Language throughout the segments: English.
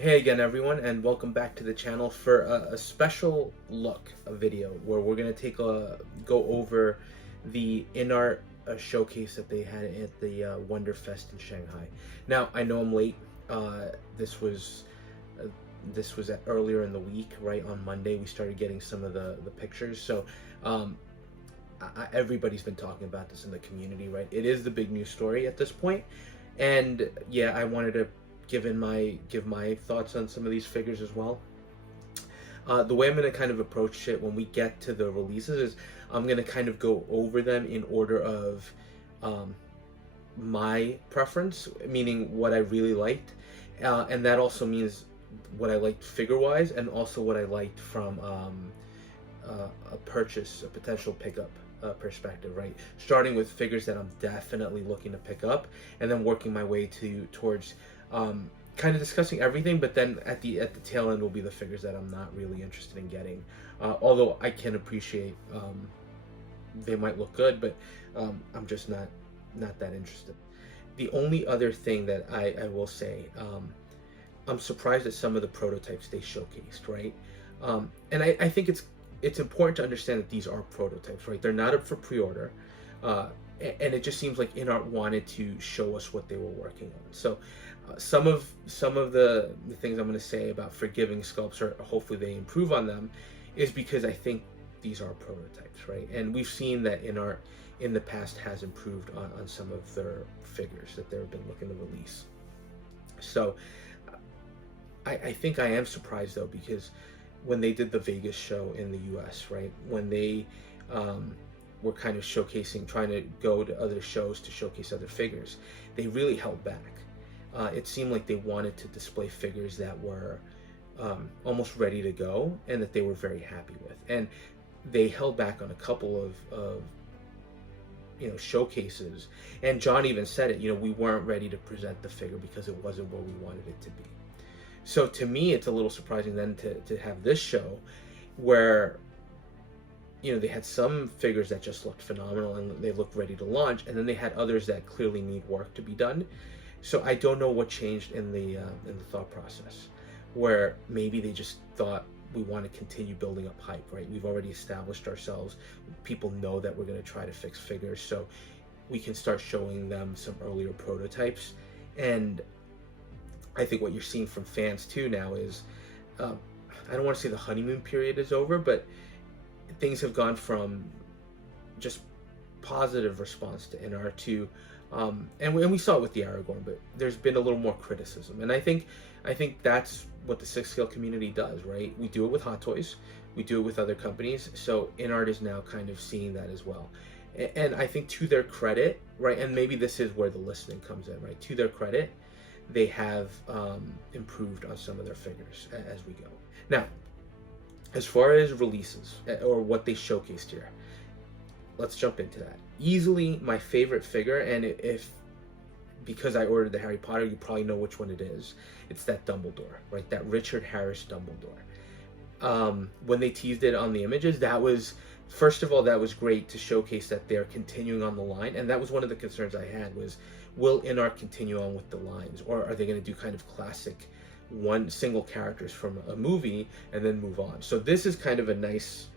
Hey again everyone, and welcome back to the channel for a special video where we're going to go over the Inart showcase that they had at the Wonderfest in Shanghai. Now, I know I'm late. Uh, this was uh, this was earlier in the week, right? On Monday we started getting some of the pictures. So um, everybody's been talking about this in the community, right? It is the big news story at this point, and yeah, I wanted to give my thoughts on some of these figures as well. The way I'm going to kind of approach it when we get to the releases is I'm going to kind of go over them in order of um, my preference, meaning what I really liked, and that also means what I liked figure-wise, and also what I liked from a potential pickup perspective, right? Starting with figures that I'm definitely looking to pick up, and then working my way towards kind of discussing everything. But then at the tail end will be the figures that I'm not really interested in getting. Although I can appreciate they might look good, but I'm just not that interested. The only other thing that I will say, I'm surprised at some of the prototypes they showcased, right? And I think it's important to understand that these are prototypes, right? They're not up for pre-order, and it just seems like Inart wanted to show us what they were working on. So some of the things I'm going to say about forgiving sculpts, or hopefully they improve on them, is because I think these are prototypes, right? And we've seen that Inart in the past has improved on some of their figures that they've been looking to release. So I think I am surprised though, because when they did the Vegas show in the US, right, when they were kind of trying to go to other shows to showcase other figures, they really held back. It seemed like they wanted to display figures that were almost ready to go and that they were very happy with, and they held back on a couple of showcases. And John even said it, we weren't ready to present the figure because it wasn't where we wanted it to be. So to me, it's a little surprising then to have this show where, they had some figures that just looked phenomenal and they looked ready to launch, and then they had others that clearly need work to be done. So I don't know what changed in the thought process, where maybe they just thought, we want to continue building up hype, right? We've already established ourselves. People know that we're going to try to fix figures, so we can start showing them some earlier prototypes. And I think what you're seeing from fans too now is, I don't want to say the honeymoon period is over, but things have gone from just positive response to Inart to, and we saw it with the Aragorn, but there's been a little more criticism. And I think that's what the 6 scale community does, right? We do it with Hot Toys, we do it with other companies, so Inart is now kind of seeing that as well. And I think to their credit, right, and maybe this is where the listening comes in, right? To their credit, they have improved on some of their figures as we go. Now, as far as releases, or what they showcased here, let's jump into that. Easily my favorite figure, and because I ordered the Harry Potter, you probably know which one it is. It's that Dumbledore, right? That Richard Harris Dumbledore. When they teased it on the images, first of all, that was great to showcase that they're continuing on the line. And that was one of the concerns I had, was, will Inart continue on with the lines, or are they going to do kind of classic one single characters from a movie and then move on? So this is kind of a nice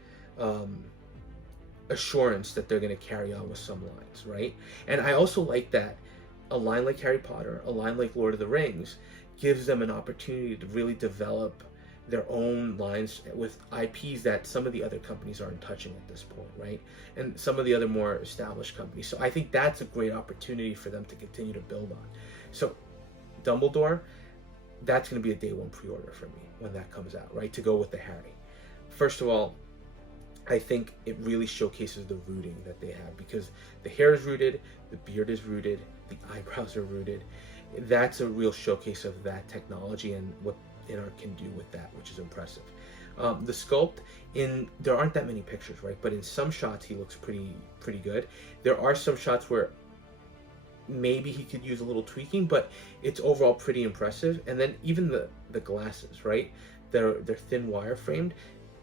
assurance that they're going to carry on with some lines, right? And I also like that a line like Harry Potter, a line like Lord of the Rings, gives them an opportunity to really develop their own lines with IPs that some of the other companies aren't touching at this point, right? And some of the other more established companies. So I think that's a great opportunity for them to continue to build on. So Dumbledore, that's going to be a day one pre-order for me when that comes out, right? To go with the Harry. First of all, I think it really showcases the rooting that they have, because the hair is rooted, the beard is rooted, the eyebrows are rooted. That's a real showcase of that technology and what Inart can do with that, which is impressive. The sculpt, there aren't that many pictures, right? But in some shots, he looks pretty good. There are some shots where maybe he could use a little tweaking, but it's overall pretty impressive. And then even the glasses, right? They're thin wire framed.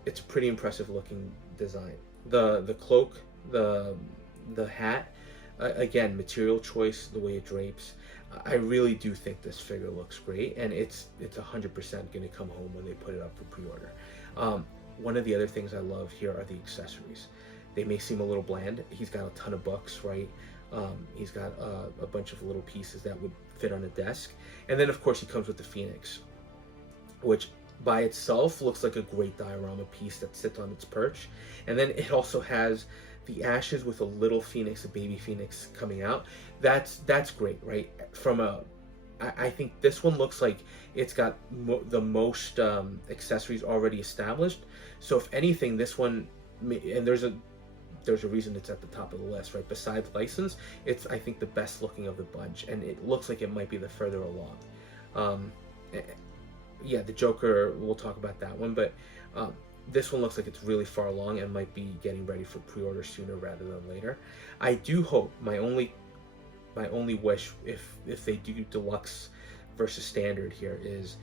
It's a pretty impressive looking design. The cloak, the hat, again, material choice, the way it drapes. I really do think this figure looks great, and it's 100% going to come home when they put it up for pre-order. One of the other things I love here are the accessories. They may seem a little bland. He's got a ton of books, right? He's got a bunch of little pieces that would fit on a desk. And then, of course, he comes with the Phoenix, which by itself looks like a great diorama piece that sits on its perch. And then it also has the ashes with a little phoenix, a baby phoenix coming out. That's great, right? I think this one looks like it's got the most accessories already established. So if anything, this one, and there's a reason it's at the top of the list, right? Besides license, it's, I think, the best looking of the bunch, and it looks like it might be the further along. Yeah, the Joker, we'll talk about that one, but this one looks like it's really far along and might be getting ready for pre-order sooner rather than later. I do hope, my only wish, if they do deluxe versus standard here, is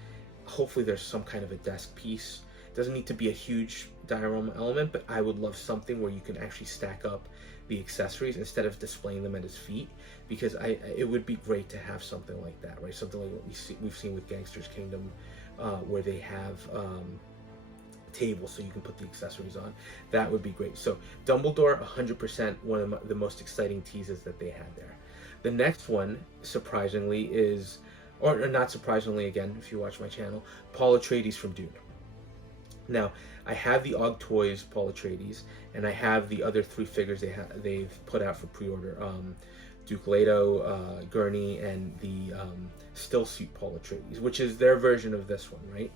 hopefully there's some kind of a desk piece. It doesn't need to be a huge diorama element, but I would love something where you can actually stack up the accessories instead of displaying them at his feet, because it would be great to have something like that, right? Something like what we've seen with Gangster's Kingdom, where they have tables so you can put the accessories on. That would be great. So Dumbledore, 100% one of the most exciting teases that they had there. The next one, surprisingly, is, or not surprisingly, again, if you watch my channel, Paul Atreides from Dune. Now, I have the Og Toys Paul Atreides, and I have the other 3 figures they've put out for pre-order. Duke Leto, Gurney, and the still suit Paul Atreides, which is their version of this one, right?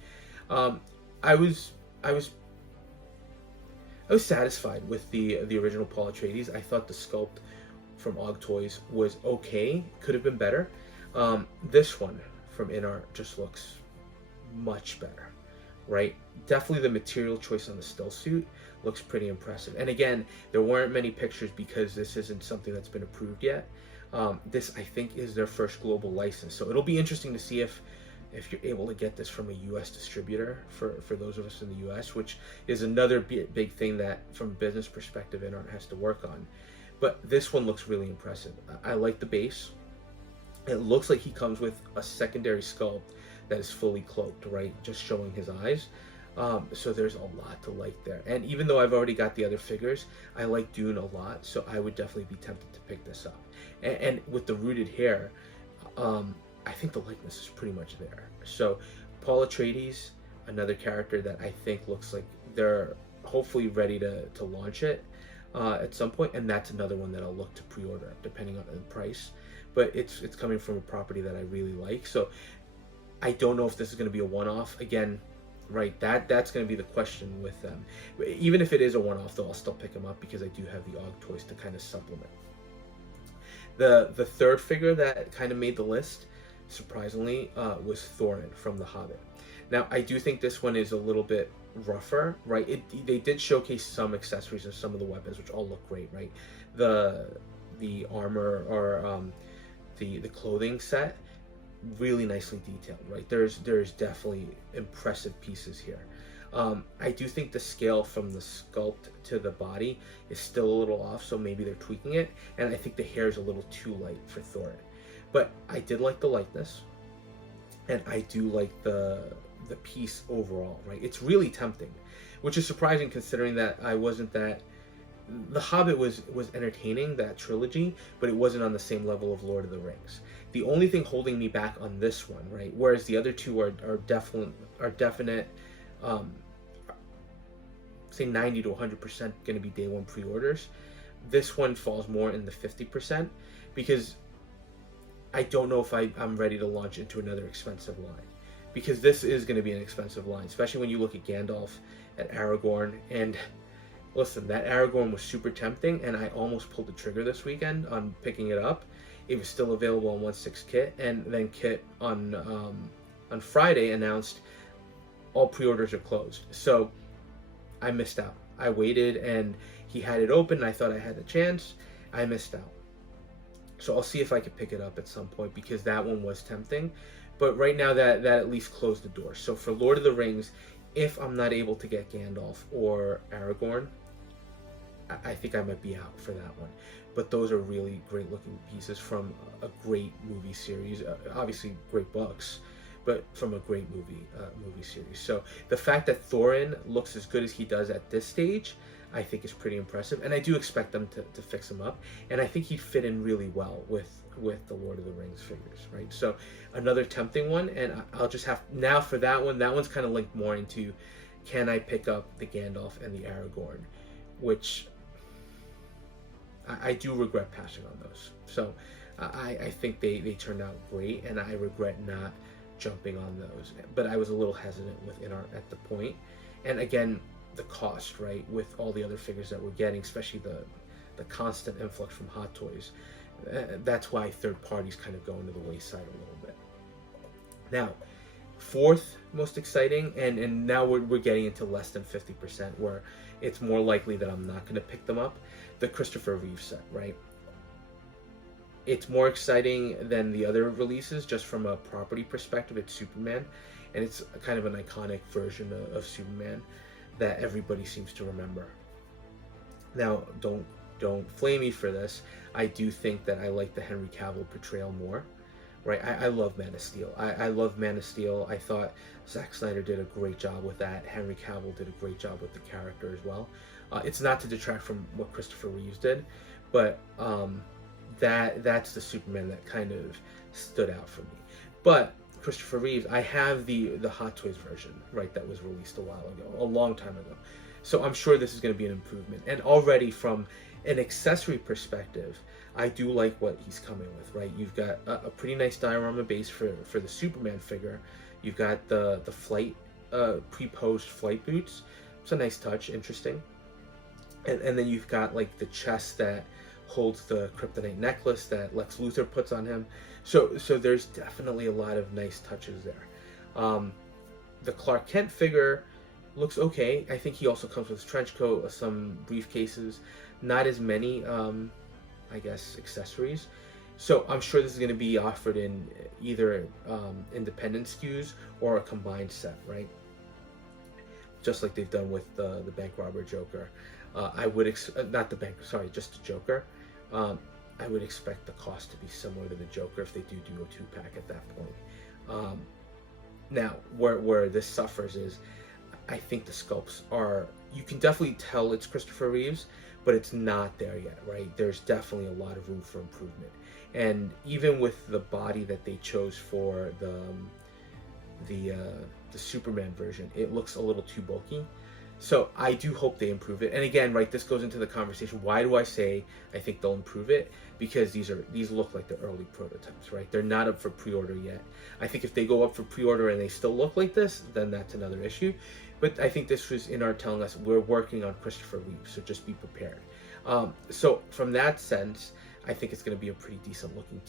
I was satisfied with the original Paul Atreides. I thought the sculpt from Og Toys was okay, could have been better. This one from Inart just looks much better, right? Definitely the material choice on the still suit looks pretty impressive. And again, there weren't many pictures because this isn't something that's been approved yet. This, I think, is their first global license, so it'll be interesting to see if you're able to get this from a U.S. distributor for those of us in the U.S., which is another big thing that, from a business perspective, Inart has to work on. But this one looks really impressive. I like the base. It looks like he comes with a secondary sculpt that is fully cloaked, right? Just showing his eyes. So there's a lot to like there. And even though I've already got the other figures, I like Dune a lot, so I would definitely be tempted to pick this up. And with the rooted hair, I think the likeness is pretty much there. So Paul Atreides, another character that I think looks like they're hopefully ready to launch it at some point, and that's another one that I'll look to pre-order depending on the price. But it's coming from a property that I really like, so I don't know if this is going to be a one-off. Again, right, that's going to be the question with them. Even if it is a one-off, though, I'll still pick them up because I do have the Og Toys to kind of supplement. The third figure that kind of made the list, surprisingly, was Thorin from The Hobbit. Now, I do think this one is a little bit rougher, right? They did showcase some accessories and some of the weapons, which all look great, right? The armor, or the clothing set, really nicely detailed, right? There's definitely impressive pieces here. I do think the scale from the sculpt to the body is still a little off, so maybe they're tweaking it, and I think the hair is a little too light for Thorin. But I did like the likeness, and I do like the piece overall, right? It's really tempting, which is surprising considering that I wasn't that... The Hobbit was entertaining, that trilogy, but it wasn't on the same level of Lord of the Rings. The only thing holding me back on this one, right, whereas the other two are definite, say 90 to 100% going to be day one pre-orders, this one falls more in the 50%, because I don't know if I'm ready to launch into another expensive line, because this is going to be an expensive line, especially when you look at Gandalf, at Aragorn, and listen, that Aragorn was super tempting, and I almost pulled the trigger this weekend on picking it up. It was still available on 1/6 Kit, and then Kit on Friday announced all pre-orders are closed. So I missed out. I waited, and he had it open, and I thought I had a chance. I missed out. So I'll see if I could pick it up at some point, because that one was tempting. But right now, that at least closed the door. So for Lord of the Rings, if I'm not able to get Gandalf or Aragorn, I think I might be out for that one. but those are really great looking pieces from a great movie series. Obviously, great books, but from a great movie series. So the fact that Thorin looks as good as he does at this stage, I think is pretty impressive, and I do expect them to fix him up, and I think he'd fit in really well with the Lord of the Rings figures, right? So another tempting one, and I'll just have now for that one. That one's kind of linked more into, can I pick up the Gandalf and the Aragorn, which I do regret passing on those. So I think they turned out great, and I regret not jumping on those. But I was a little hesitant with Inart at the point, and again, the cost, right, with all the other figures that we're getting, especially the constant influx from Hot Toys. That's why third parties kind of go into the wayside a little bit. Now, fourth most exciting, and now we're getting into less than 50%, where it's more likely that I'm not going to pick them up, the Christopher Reeves set, right? It's more exciting than the other releases just from a property perspective. It's Superman, and it's kind of an iconic version of Superman that everybody seems to remember. Now, don't flame me for this. I do think that I like the Henry Cavill portrayal more, right? I love Man of Steel. I love Man of Steel. I thought Zack Snyder did a great job with that. Henry Cavill did a great job with the character as well. It's not to detract from what Christopher Reeves did, but that's the Superman that kind of stood out for me. But Christopher Reeves, I have the Hot Toys version, right, that was released a while ago, a long time ago. So I'm sure this is going to be an improvement. And already from an accessory perspective, I do like what he's coming with, right? You've got a pretty nice diorama base for the Superman figure. You've got the flight, pre-posed flight boots. It's a nice touch, interesting. And then you've got like the chest that holds the kryptonite necklace that Lex Luthor puts on him. So there's definitely a lot of nice touches there. The Clark Kent figure looks okay. I think he also comes with a trench coat, some briefcases, not as many, I guess, accessories. So I'm sure this is going to be offered in either independent SKUs or a combined set, right? Just like they've done with the bank robber Joker. I would not the bank, sorry, just the Joker. I would expect the cost to be similar to the Joker if they do a 2-pack at that point. Now, where this suffers is, I think the sculpts are, you can definitely tell it's Christopher Reeves, but it's not there yet, right? There's definitely a lot of room for improvement. And even with the body that they chose for the Superman version, it looks a little too bulky. So I do hope they improve it. And again, right, this goes into the conversation. Why do I say I think they'll improve it? Because these look like the early prototypes, right? They're not up for pre-order yet. I think if they go up for pre-order and they still look like this, then that's another issue. But I think this was Inart telling us we're working on Christopher Reeves, so just be prepared. So from that sense, I think it's going to be a pretty decent looking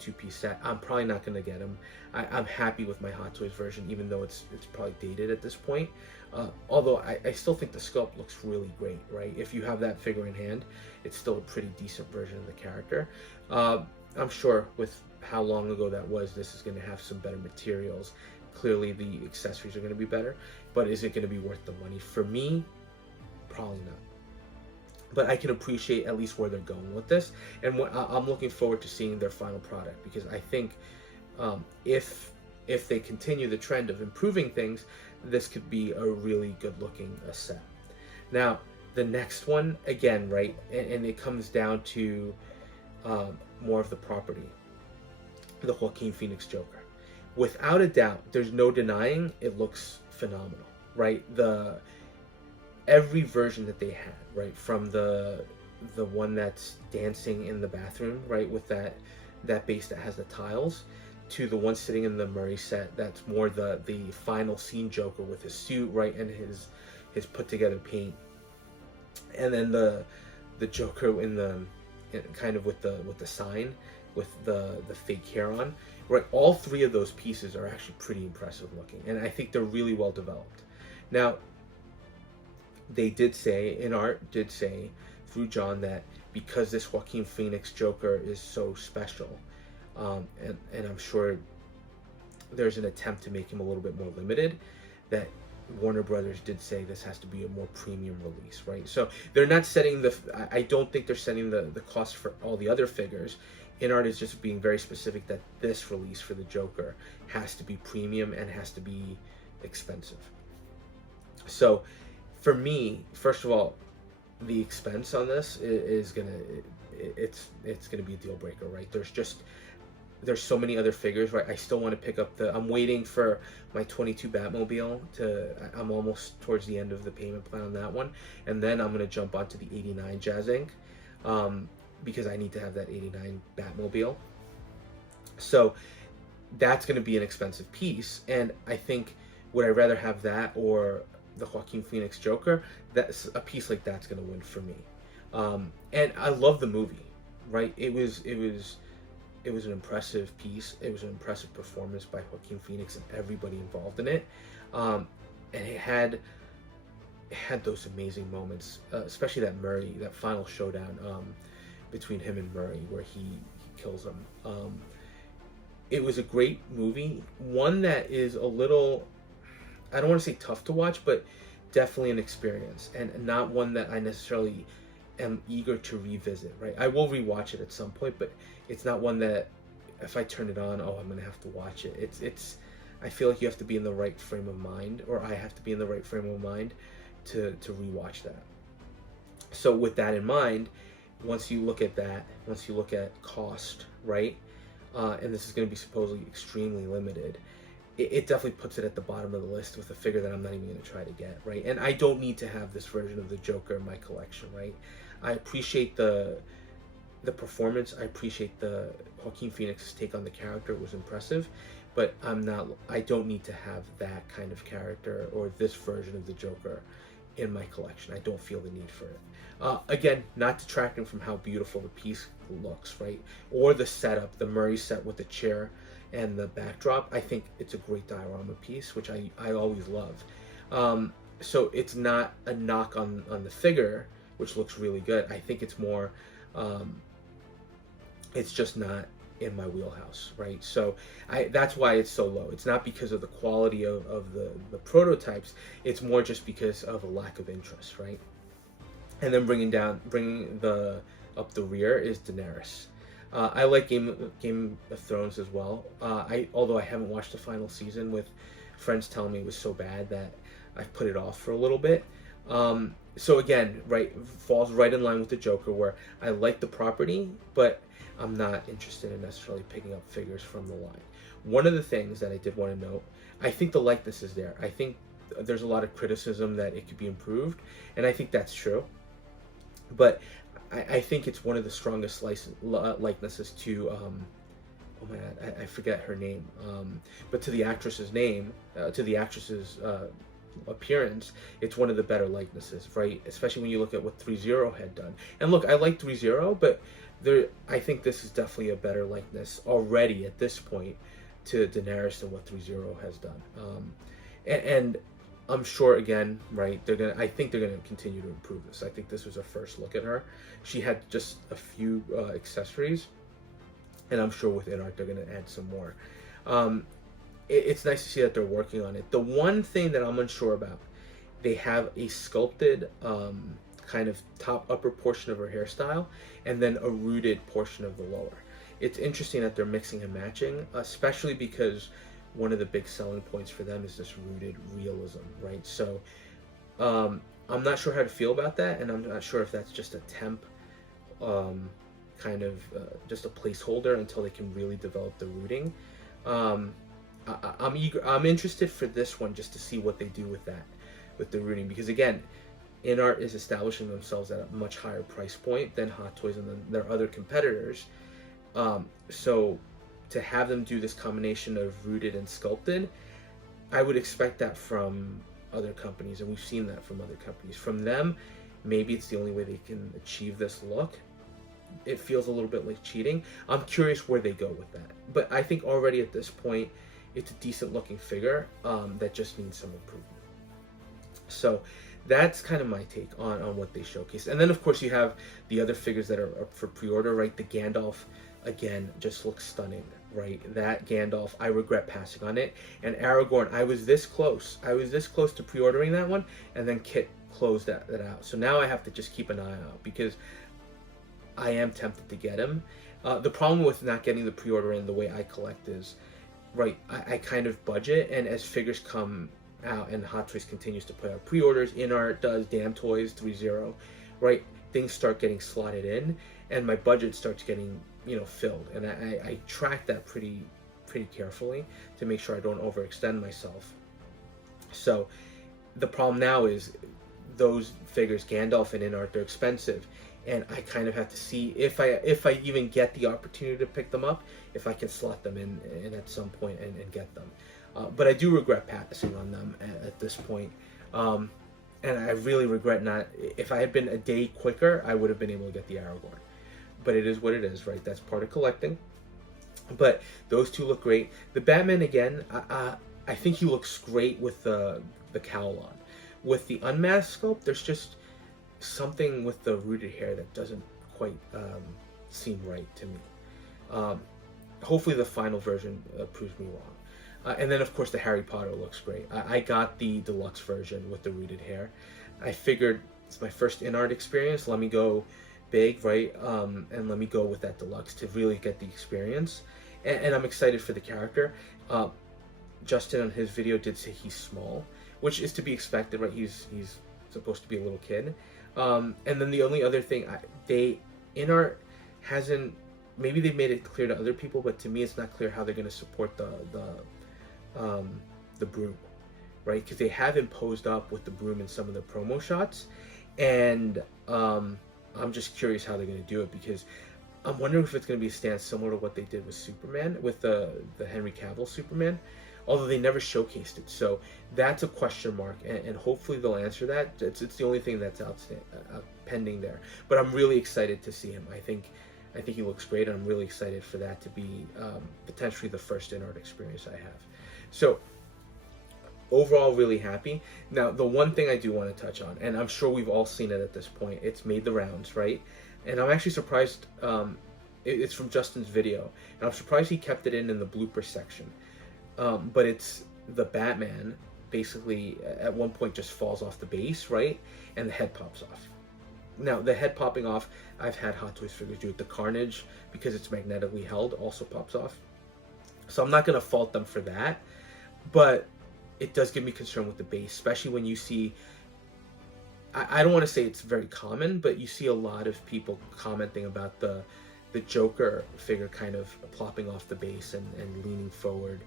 two-piece set. I'm probably not going to get them. I'm happy with my Hot Toys version, even though it's probably dated at this point. Although I still think the sculpt looks really great, right? If you have that figure in hand, it's still a pretty decent version of the character. I'm sure with how long ago that was, this is going to have some better materials. Clearly the accessories are going to be better, but is it going to be worth the money? For me, probably not. But I can appreciate at least where they're going with this, and I'm looking forward to seeing their final product, because I think if they continue the trend of improving things, this could be a really good looking set. Now, the next one, again, right, and it comes down to more of the property, the Joaquin Phoenix Joker. Without a doubt, there's no denying it looks phenomenal, right? Every version that they had, right, from the one that's dancing in the bathroom, right, with that base that has the tiles, to the one sitting in the Murray set that's more the final scene Joker with his suit, right, and his put together paint, and then the Joker in kind of with the sign with the fake hair on, right? All three of those pieces are actually pretty impressive looking, and I think they're really well developed. Now, they did say, Inart did say through John, that because this Joaquin Phoenix Joker is so special, and I'm sure there's an attempt to make him a little bit more limited, that Warner Brothers did say this has to be a more premium release, right? So they're not setting I don't think they're setting the cost for all the other figures. Inart is just being very specific that this release for the Joker has to be premium and has to be expensive. So for me, first of all, the expense on this is it's gonna be a deal breaker, right? There's so many other figures, right? I still want to pick up I'm waiting for my 22 Batmobile I'm almost towards the end of the payment plan on that one. And then I'm going to jump onto the 89 Jazz Inc. Because I need to have that 89 Batmobile. So that's going to be an expensive piece. And I think, would I rather have that or the Joaquin Phoenix Joker? That's a piece like that's going to win for me. And I love the movie, right? It was an impressive piece. It was an impressive performance by Joaquin Phoenix and everybody involved in it. And it had those amazing moments, especially that final showdown between him and Murray, where he kills him. It was a great movie, one that is a little, I don't want to say tough to watch, but definitely an experience, and not one that I necessarily am eager to revisit, right? I will rewatch it at some point, but it's not one that if I turn it on, I'm gonna have to watch it. It's I feel like you have to be in the right frame of mind, or I have to be in the right frame of mind to rewatch that. So with that in mind, once you look at cost, right, and this is going to be supposedly extremely limited, it definitely puts it at the bottom of the list with a figure that I'm not even going to try to get, right? And I don't need to have this version of the Joker in my collection, right? I appreciate the performance. I appreciate the Joaquin Phoenix's take on the character. It was impressive, but I don't need to have that kind of character or this version of the Joker in my collection. I don't feel the need for it. Again, not detracting from how beautiful the piece looks, right? Or the setup, the Murray set with the chair and the backdrop. I think it's a great diorama piece, which I always love. So it's not a knock on the figure, which looks really good. I think it's more, it's just not in my wheelhouse, right? So that's why it's so low. It's not because of the quality of the prototypes. It's more just because of a lack of interest, right? And then bringing up the rear is Daenerys. I like Game of Thrones as well. Although I haven't watched the final season, with friends telling me it was so bad that I've put it off for a little bit. So again, right, falls right in line with the Joker, where I like the property, but I'm not interested in necessarily picking up figures from the line. One of the things that I did want to note, I think the likeness is there. I think there's a lot of criticism that it could be improved, and I think that's true. But I think it's one of the strongest likenesses to, oh my god, I forget her name, but to the actress's name, to the actress's appearance, it's one of the better likenesses, right? Especially when you look at what 3-0 had done. And look, I like 3-0, but I think this is definitely a better likeness already at this point to Daenerys than what 3-0 has done. And I'm sure, again, right, I think they're gonna continue to improve this. I think this was a first look at her. She had just a few accessories, and I'm sure with Inart they're gonna add some more. It's nice to see that they're working on it. The one thing that I'm unsure about, they have a sculpted kind of upper portion of her hairstyle, and then a rooted portion of the lower. It's interesting that they're mixing and matching, especially because one of the big selling points for them is this rooted realism, right? So I'm not sure how to feel about that, and I'm not sure if that's just a temp, kind of just a placeholder until they can really develop the rooting. I'm interested for this one just to see what they do with that, with the rooting, because again, Inart is establishing themselves at a much higher price point than Hot Toys and their other competitors. So to have them do this combination of rooted and sculpted, I would expect that from other companies, and we've seen that from other companies. From them, maybe it's the only way they can achieve this look. It feels a little bit like cheating. I'm curious where they go with that. But I think already at this point, it's a decent looking figure that just needs some improvement. So that's kind of my take on what they showcase. And then of course you have the other figures that are up for pre-order, right? The Gandalf, again, just looks stunning, right? That Gandalf, I regret passing on it. And Aragorn, I was this close. I was this close to pre-ordering that one, and then Kit closed that out. So now I have to just keep an eye out, because I am tempted to get him. The problem with not getting the pre-order in the way I collect is, right, I kind of budget, and as figures come out and Hot Toys continues to put out pre-orders, Inart does, Damn Toys 3.0, right, things start getting slotted in, and my budget starts getting, filled. And I track that pretty carefully to make sure I don't overextend myself. So the problem now is those figures, Gandalf and Inart, they're expensive, and I kind of have to see if I even get the opportunity to pick them up, if I can slot them in at some point and get them. But I do regret passing on them at this point. And I really regret not. If I had been a day quicker, I would have been able to get the Aragorn. But it is what it is, right? That's part of collecting. But those two look great. The Batman, again, I think he looks great with the cowl on. With the unmasked sculpt, there's just something with the rooted hair that doesn't quite seem right to me. Hopefully the final version proves me wrong. And then, of course, the Harry Potter looks great. I got the deluxe version with the rooted hair. I figured it's my first Inart experience. Let me go big, right? And let me go with that deluxe to really get the experience. And I'm excited for the character. Justin on his video did say he's small, which is to be expected, right? He's supposed to be a little kid. And then the only other thing, Inart hasn't, maybe they've made it clear to other people, but to me it's not clear how they're going to support the broom, right? Because they have him posed up with the broom in some of the promo shots, and I'm just curious how they're going to do it, because I'm wondering if it's going to be a stance similar to what they did with Superman, with the Henry Cavill Superman, although they never showcased it. So that's a question mark, and hopefully they'll answer that. It's the only thing that's pending there. But I'm really excited to see him. I think he looks great, and I'm really excited for that to be potentially the first Inart experience I have. So overall, really happy. Now, the one thing I do want to touch on, and I'm sure we've all seen it at this point, it's made the rounds, right? And I'm actually surprised, it's from Justin's video, and I'm surprised he kept it in the blooper section. But it's the Batman, basically, at one point just falls off the base, right? And the head pops off. Now, the head popping off, I've had Hot Toys figures do it. The Carnage, because it's magnetically held, also pops off. So I'm not going to fault them for that. But it does give me concern with the base, especially when you see, I don't want to say it's very common, but you see a lot of people commenting about the Joker figure kind of plopping off the base and leaning forward,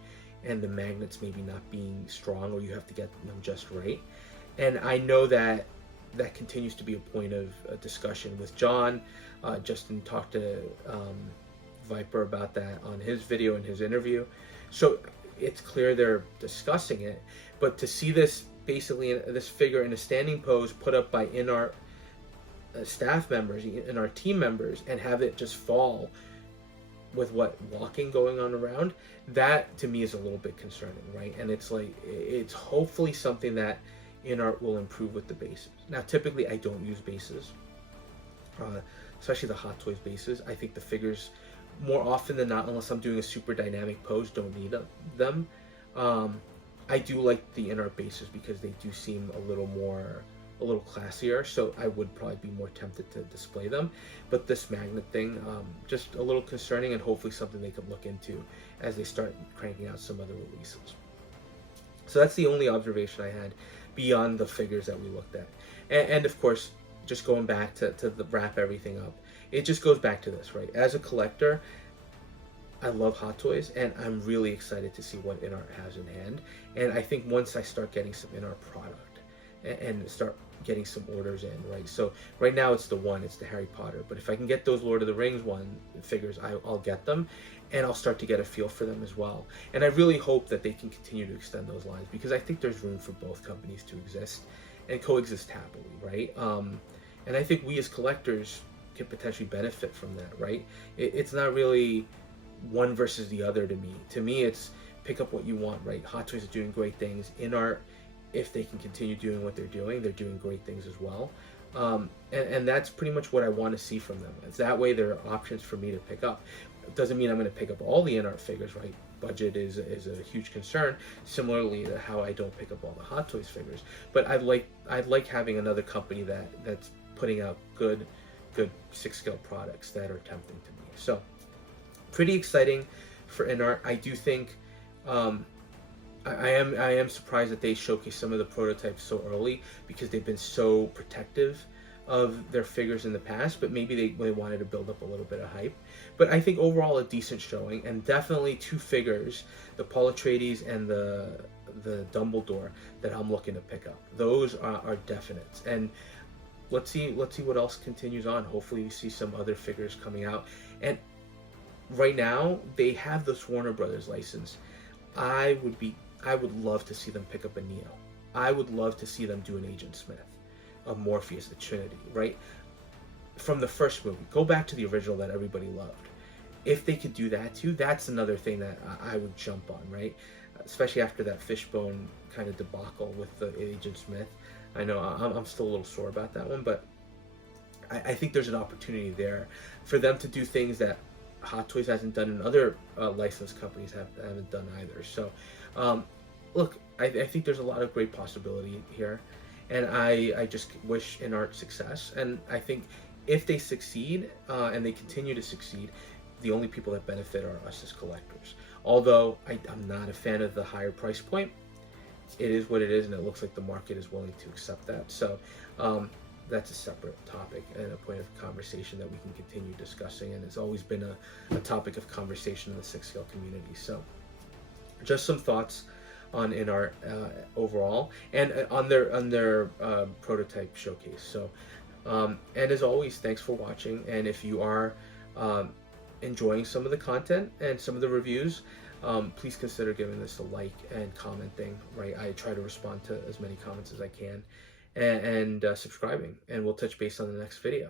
and the magnets maybe not being strong, or you have to get them just right. And I know that continues to be a point of discussion with John. Justin talked to Viper about that on his video and his interview. So it's clear they're discussing it, but to see this basically this figure in a standing pose put up by Inart staff members, Inart team members, and have it just fall with walking going on around, that to me is a little bit concerning, right? And it's like, it's hopefully something that Inart will improve with the bases. Now, typically I don't use bases, especially the Hot Toys bases. I think the figures, more often than not, unless I'm doing a super dynamic pose, don't need them. I do like the Inart bases because they do seem a little classier, so I would probably be more tempted to display them. But this magnet thing, just a little concerning, and hopefully something they could look into as they start cranking out some other releases. So that's the only observation I had beyond the figures that we looked at. And of course, just going back to wrap everything up, it just goes back to this, right? As a collector, I love Hot Toys, and I'm really excited to see what Inart has in hand. And I think once I start getting some Inart product and start getting some orders in, right? So right now it's the Harry Potter, but if I can get those Lord of the Rings figures, I'll get them, and I'll start to get a feel for them as well. And I really hope that they can continue to extend those lines, because I think there's room for both companies to exist and coexist happily, right? And I think we as collectors can potentially benefit from that, right? It's not really one versus the other to me. To me, it's pick up what you want, right? Hot Toys are doing great things. Inart, if they can continue doing what they're doing great things as well. And that's pretty much what I want to see from them. It's that way there are options for me to pick up. It doesn't mean I'm going to pick up all the Inart figures, right? Budget is a huge concern. Similarly to how I don't pick up all the Hot Toys figures, but I'd like having another company that's putting out good 6-scale products that are tempting to me. So pretty exciting for Inart. I do think I am surprised that they showcased some of the prototypes so early, because they've been so protective of their figures in the past, but maybe they wanted to build up a little bit of hype. But I think overall a decent showing, and definitely 2 figures, the Paul Atreides and the Dumbledore, that I'm looking to pick up. Those are definites, and let's see what else continues on. Hopefully we see some other figures coming out. And right now they have this Warner Brothers license. I would love to see them pick up a Neo. I would love to see them do an Agent Smith, a Morpheus, a Trinity, right? From the first movie. Go back to the original that everybody loved. If they could do that too, that's another thing that I would jump on, right? Especially after that Fishbone kind of debacle with the Agent Smith. I know I'm still a little sore about that one, but I think there's an opportunity there for them to do things that Hot Toys hasn't done, and other licensed companies haven't done either. So, look, I think there's a lot of great possibility here, and I just wish Inart success. And I think if they succeed and they continue to succeed, the only people that benefit are us as collectors. Although I'm not a fan of the higher price point, it is what it is, and it looks like the market is willing to accept that. So that's a separate topic and a point of conversation that we can continue discussing, and it's always been a topic of conversation in the 6-scale community. So just some thoughts on Inart overall, and on their prototype showcase. So and as always, thanks for watching, and if you are enjoying some of the content and some of the reviews, please consider giving this a like and commenting, right? I try to respond to as many comments as I can, and subscribing, and we'll touch base on the next video.